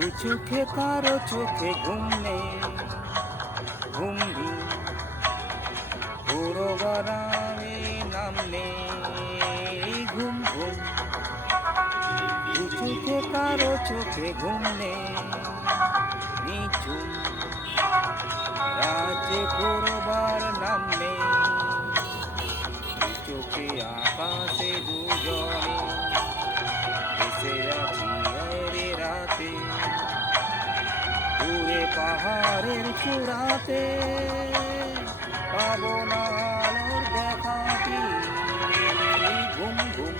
দু চোখে কারো চোখে ঘুম নেই, ঘুম নেই, পুরো বারামে নাম নেই, ঘুম ঘুম। দু চোখে কারো চোখে ঘুম নেই, নিঝুম রাজ্যে পুরোবার নাম নেই। দু চোখে আকাশে দুজনে ভেসে আছি রে রাতে, দূরে পাহাড়ের চূড়াতে পাবো না আলোর দেখাটি। ঘুম ঘুম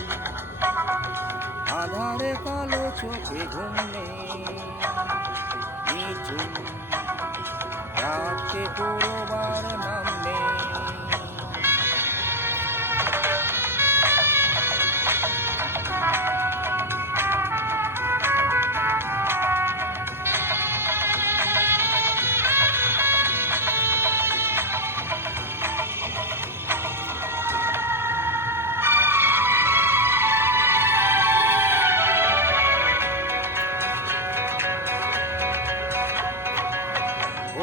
আধারে কালো চোখে ঘুম নেই, নিঝুম রাতে পুরোবার নাম নেই।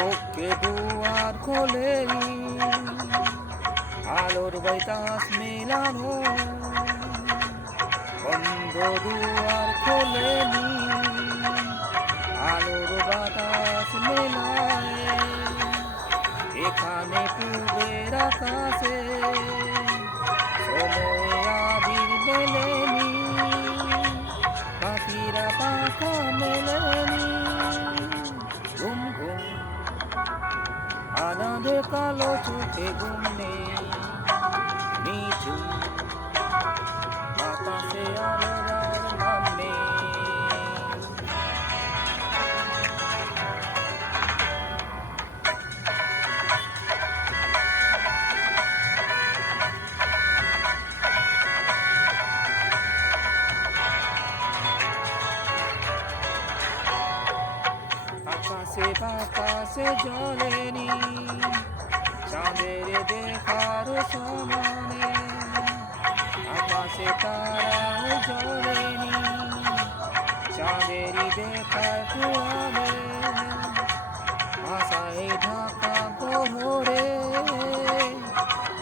ওকে দুয়ার খোলেনি, আলোর বাতাস মেলানো, বন্ধ দুয়ার খোলেনি, আলোর বাতাস মেলায়। এখানে পূবের আকাশে সময়ে আবির মেলেনি, পাখিরা পাখা মেলেনি। ঘুম ঘুম আনন্দে কালো চোখে ঘুম নেই, নিঝুম বাতাসে আলোর নাম নেই। আকাশে বাতাসে জ্বলেনি, চাঁদের দেখার সমানে। আকাশে তারাও জ্বলেনি, চাঁদেরই দেখার পুরানে। আশায় ঢাকা গহরে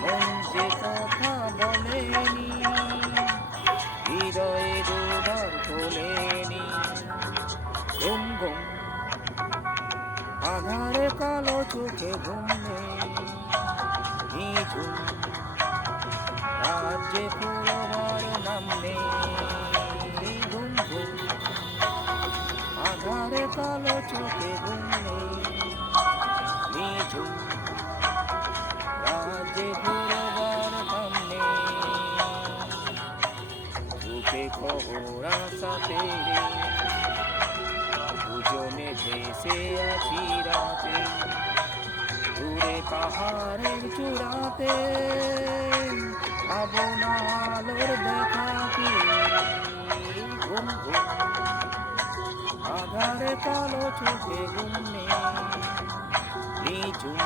মন যে কথা বলেনি, হৃদয়ে দুবার খোলেনি। ঘুম ঘুম আধারে কালো চোখে ঘুম নেই, নিঝুম রাজ্যে পুরোবার নাম নেই। ঘুম ঘুম আধারে কালো চোখে ঘুম নেই, নিঝুম রাজ্যে পুরোবার নাম নেই। চোখে খবর আসাতে রে দুজনে ভেসে আছি রাতে, দূরে পাহাড়ের চূড়াতে পাবো না আলোর দেখা কি। ঘুম ঘুম আধারে কালো চোখে ঘুম নেই, নিঝুম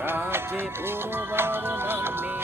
রাজ্যে পুরোবার নাম নেই।